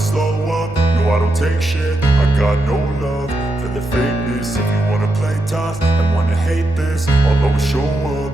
slow up, no I don't take shit. I got no love for the fakeness. If you wanna play tough and wanna hate this, I'll always show up.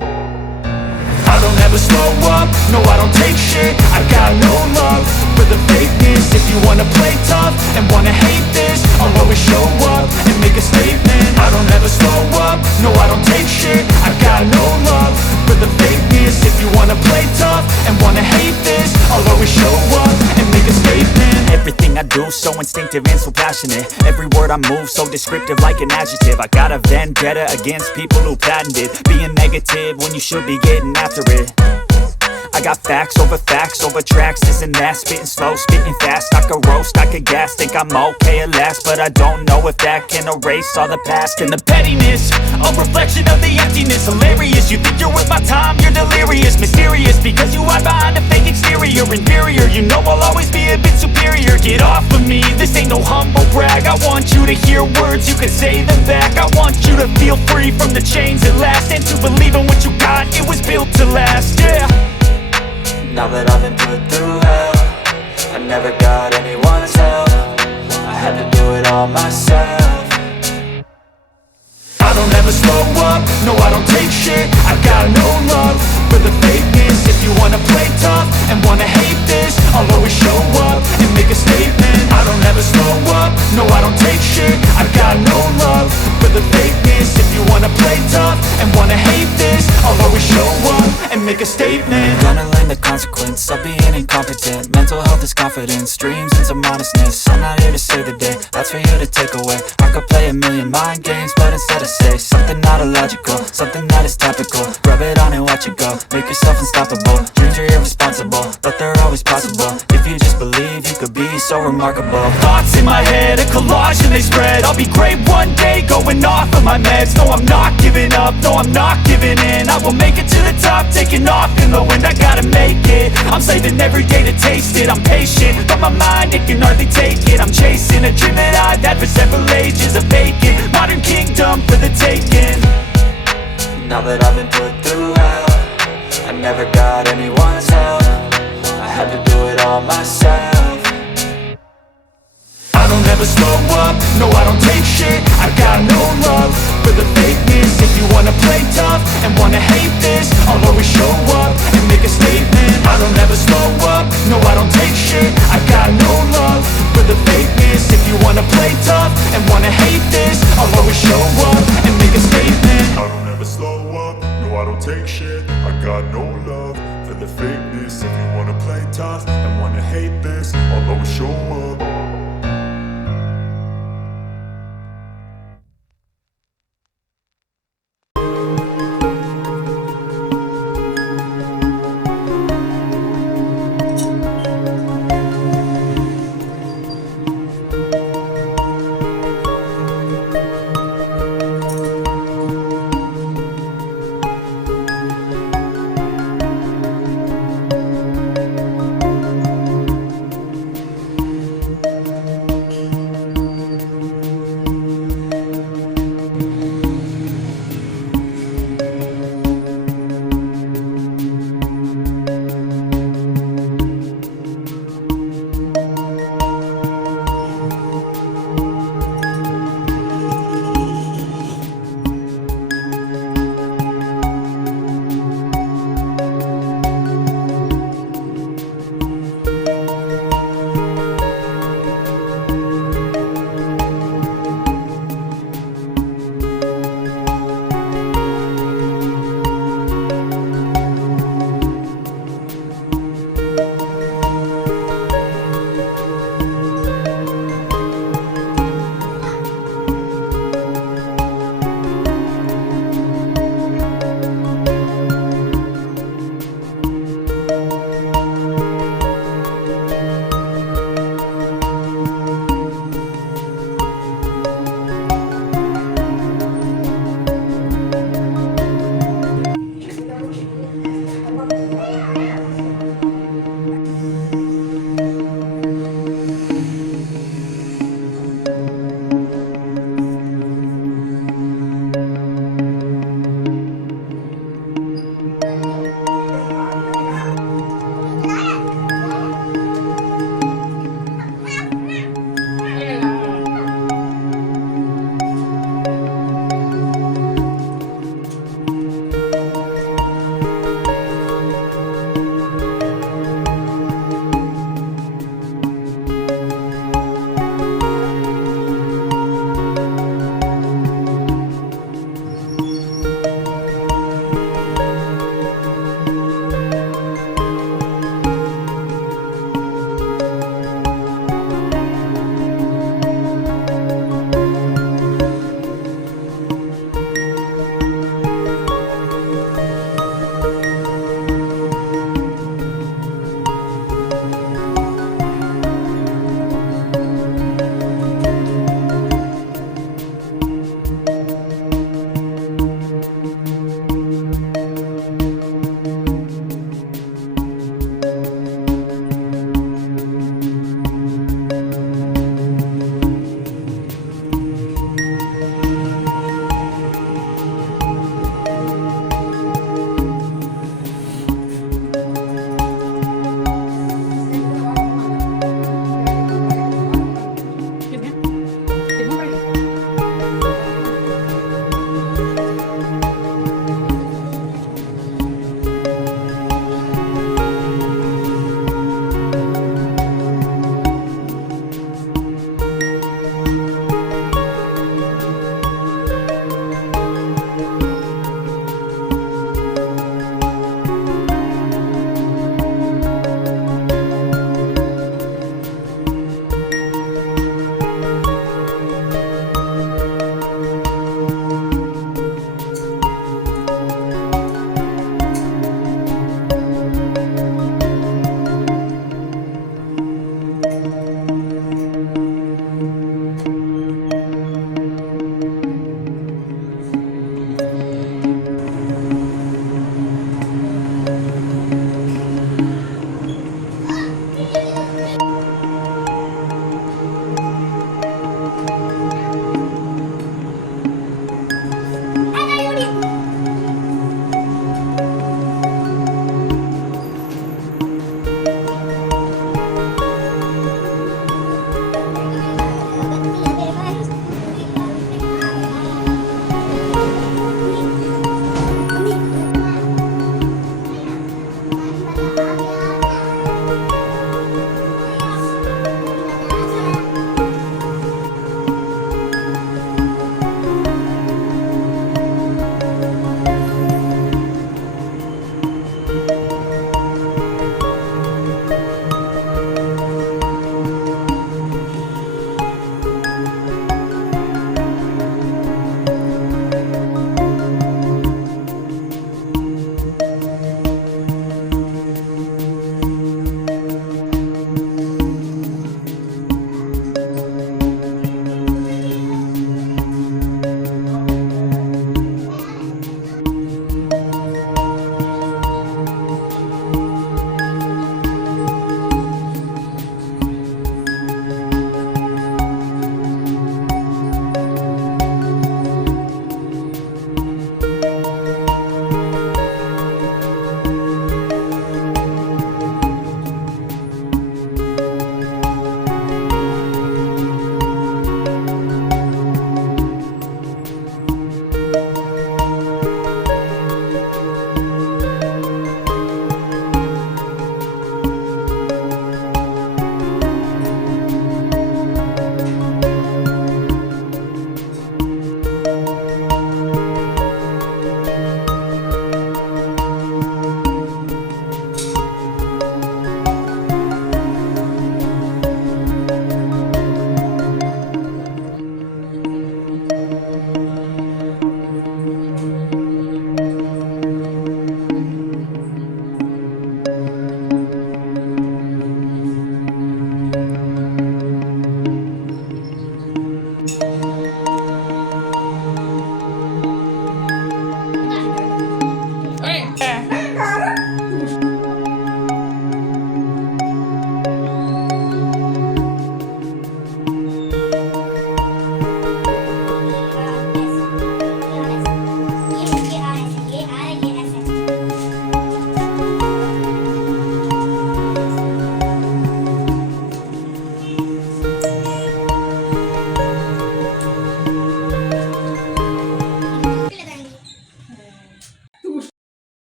I don't ever slow up, no I don't take shit. I got no love for the fakeness. If you wanna play tough and wanna hate this, I'll always show up and make a statement. I don't ever slow up, no I don't take shit. I got no love for the fakeness. If you wanna play tough and wanna hate this, I'll always show up and make a statement. Everything I do so instinctive and so passionate. Every word I move so descriptive like an adjective. I got a vendetta against people who patented being negative when you should be getting after it. I got facts over tracks, this and that. Spitting slow, spitting fast, I could roast, I could gas. Think I'm okay at last, but I don't know if that can erase all the past. And the pettiness, a reflection of the emptiness. Hilarious, you think you're worth my time, you're delirious. Mysterious, because you hide behind a fake exterior. Inferior, you know I'll always be a bit superior. Get off of me, this ain't no humble brag. I want you to hear words, you can say them back. I want you to feel free from the chains at last, and to believe in what you got, it was built to last, yeah. Now that I've been put through hell, I never got anyone's help. I had to do it all myself. I don't ever slow up, no I don't take shit. I got no love for the fakeness. If you wanna play tough and wanna hate this, I'll always show up and make a statement. I don't ever slow up, no I don't take shit. I got no love for the fakeness. If you wanna play tough and wanna hate this, I'll always show up and make a statement. Gonna learn the consequence of being incompetent. Mental health is confidence, dreams and some modestness. I'm not here to save the day, that's for you to take away. I could play a million mind games, but instead I say something not illogical, something that is topical. Rub it on and watch it go, make yourself unstoppable. Dreams are irresponsible, but they're always possible. If you just believe, you could be so remarkable. Thoughts in my head, a collage and they spread. I'll be great one day, going off of my meds. No, I'm not giving up, no, I'm not giving in. I will make it to the top, taking off in the wind. I gotta make it, I'm saving every day to taste it. I'm patient, but my mind, it can hardly take it. I'm chasing a dream that I've had for several ages. A vacant, modern kingdom for the taking. Now that I've been put through hell, I never got anyone's help. I had to do it all myself. I don't ever slow up, no I don't take shit. I got no love for the fakeness. If you wanna play tough and wanna hate this, I'll always show up and make a statement. I don't ever slow up, no I don't take shit. I got no love for the fakeness. If you wanna play tough and wanna hate